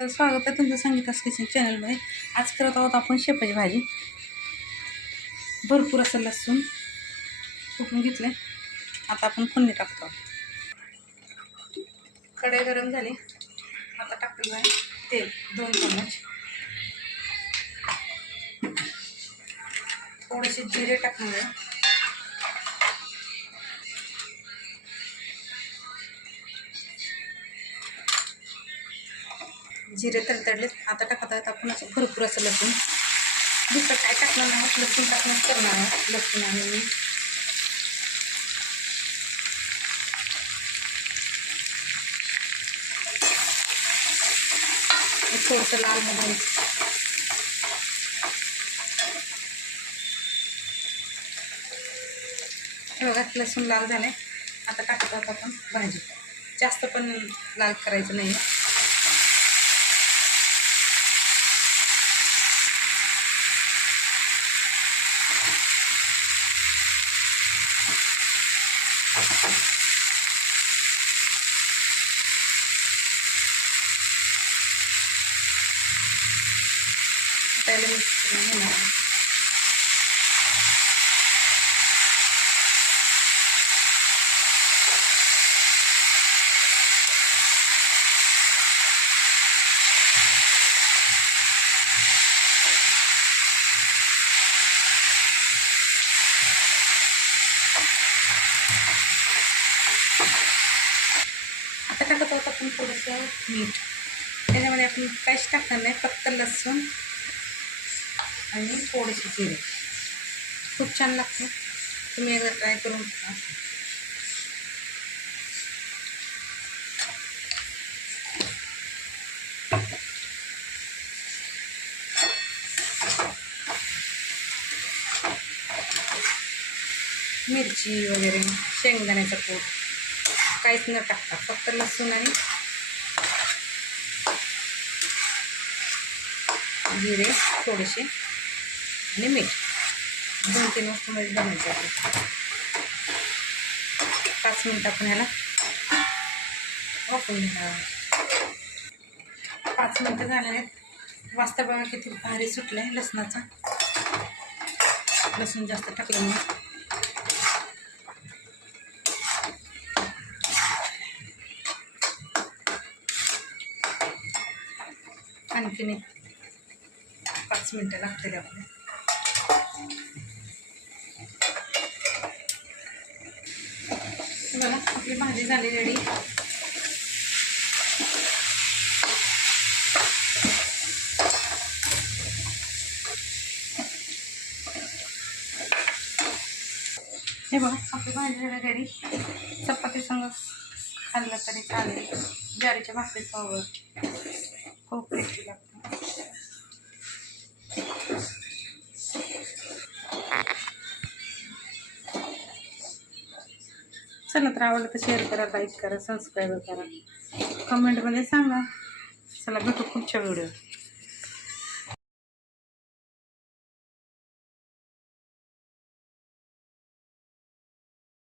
तर स्वागत आहे तुमचं संगीतास किचन चॅनलमध्ये. आज करत आहोत आपण शेपाची भाजी. भरपूर असं लसूण कुठून घेतलं आता आपण फोडणी टाकतो. कढई गरम झाली. आता टाकलेलं आहे तेल दोन चम्मच. थोडेसे जिरे टाकणार आहे. जिरे तडतडले आता टाकत आहेत आपण असं भरपूर असं लसूण. दुसरं काय टाकणार नाही लसूण टाकणं करणार आहे लसूण आणि मी थोडंसं लाल मध्ये हे बघा लसूण लाल झाले आता टाकत आहोत आपण भाजी. जास्त पण लाल करायचं नाही पहिले मिक्स आता टाकत आहोत आपण थोडंसं मीठ. त्याच्यामध्ये आपण काहीच टाकणार नाही फक्त लसूण आणि थोडेसे जिरे. खूप छान लागते. तुम्ही एकदा ट्राय करून पहा. मिरची वगैरे शेंगदाण्याचं पोट काहीच न टाकता फक्त लसूण आणि जिरे थोडेसे आणि मीठ. दोन तीन वस्तूमध्ये बनवायचं आपलं. पाच मिनिट आपण ह्याला वापरून घेणार पाच मिनटं झाले आहेत. वाजता बघा किती भारी सुटलं आहे लसणाचा. लसूण जास्त टाकल्यामुळे. आणखीन एक पाच मिनटं लागतील आपल्या बघा आपली भाजी झाली रेडी हे बघा आपली भाजी झाली रेडी चपाती संग खाल्लं तरी चालेल. ज्वारीच्या भाकरीसोबत. ओके. चला तर आवडलं तर शेअर करा लाईक करा सबस्क्राईब करा. कमेंटमध्ये सांगा. चला भेटू पुढच्या व्हिडिओ